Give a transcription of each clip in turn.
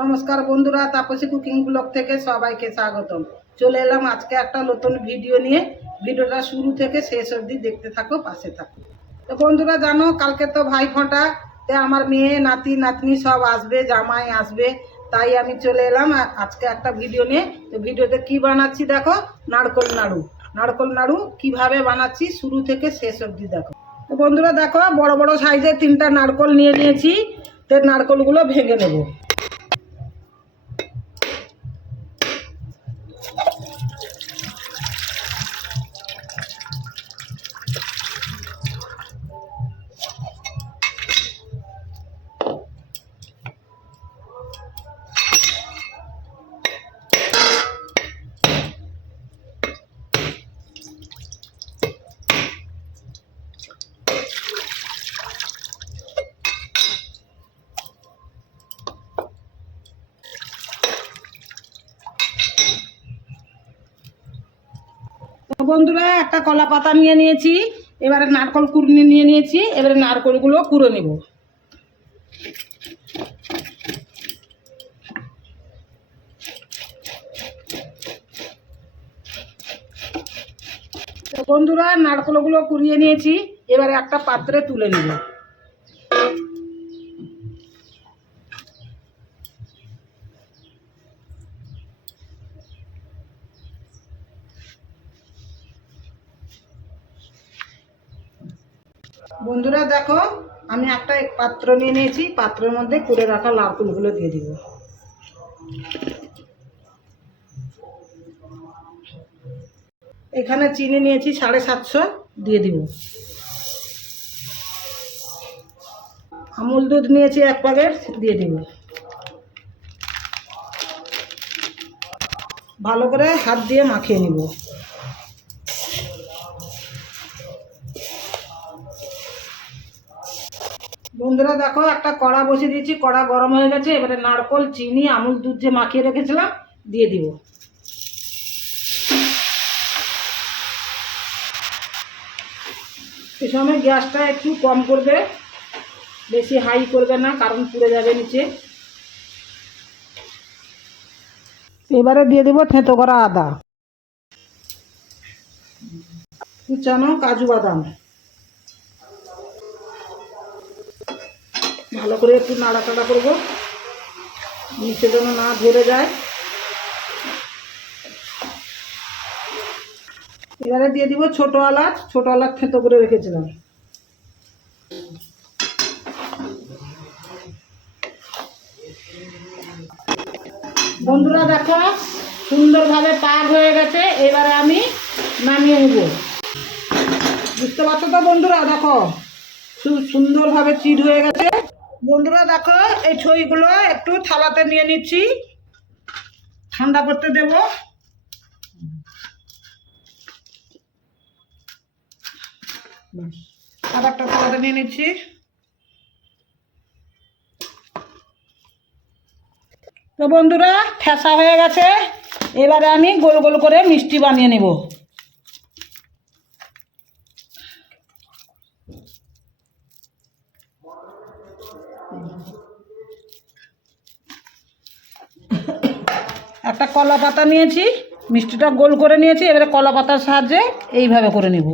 নমস্কার বন্ধুরা, Tapasi cooking blog থেকে সবাইকে স্বাগতম। চলে এলাম আজকে একটা নতুন ভিডিও নিয়ে। ভিডিওটা শুরু থেকে শেষ অবধি দেখতে থাকো, পাশে থাকো। তো বন্ধুরা, জানো, কালকে তো ভাই ফোঁটা, তে আমার মেয়ে, নাতি, নাতনি সব আসবে, জামাই আসবে। তাই আমি চলে এলাম আজকে একটা ভিডিও নিয়ে। তো ভিডিওতে কি বানাচ্ছি দেখো, নারকল নাড়ু। নারকল নাড়ু কীভাবে বানাচ্ছি শুরু থেকে শেষ অবধি দেখো। তো বন্ধুরা, দেখো, বড় বড় সাইজের তিনটা নারকল নিয়ে নিয়েছি। তো নারকলগুলো ভেঙে নেব। বন্ধুরা, একটা কলা পাতা নিয়ে নিয়েছি, এবারে নারকল কুড়নি নিয়ে নিয়েছি, এবারে নারকলগুলো কুড়ে নেব। বন্ধুরা, নারকলগুলো কুড়িয়ে নিয়েছি, এবারে একটা পাত্রে তুলে নেব। বন্ধুরা দেখো, আমি একটা পাত্র নিয়ে নিয়েছি, পাত্রের মধ্যে কুড়ে রাখা নারকেলগুলো দিয়ে দিব। এখানে চিনি নিয়েছি সাড়ে সাতশো, দিয়ে দিব। আমুল দুধ নিয়েছি এক প্যাকেট, দিয়ে দিব। ভালো করে হাত দিয়ে মাখিয়ে নিব। বন্ধুরা দেখো, একটা কড়া বসিয়ে দিয়েছি, কড়া গরম হয়ে গেছে, এবারে নারকল, চিনি, আমুল দুধ যে মাখিয়ে রেখেছিলাম, দিয়ে দিব। এ সময় গ্যাসটা একটু কম করবে, বেশি হাই করবে না, কারণ পুড়ে যাবে নিচে। এবারে দিয়ে দেবো থেঁতো করা আদা। কুচানো কাজু বাদাম। ভালো করে একটু নাড়াচাড়া করব। নিচে যেন না ধরে যায়। এবারে দিয়ে দিব ছোটো এলাচ ছোটো এলাচ থেঁতো করে রেখেছিলাম। বন্ধুরা দেখো, সুন্দরভাবে পার হয়ে গেছে। এবারে আমি নামিয়ে নেব। বুঝতে পারছ তো বন্ধুরা? দেখো সুন্দরভাবে চিট হয়ে গেছে। বন্ধুরা দেখো, এই ছইগুলো একটু থালাতে নিয়ে নিচ্ছি। ঠান্ডা করতে দেব। খাবারটা থালাতে নিয়ে নিচ্ছি। তো বন্ধুরা, ঠেসা হয়ে গেছে। এবারে আমি গোল গোল করে মিষ্টি বানিয়ে নেব। একটা কলা পাতা নিয়েছি, মিষ্টিটা গোল করে নিয়েছি, এবারে কলা পাতার সাহায্যে এইভাবে করে নেব।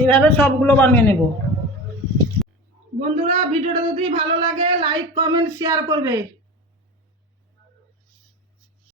এইভাবে সবগুলো বানিয়ে নেব। বন্ধুরা, ভিডিওটা যদি ভালো লাগে, লাইক, কমেন্ট শেয়ার করবে।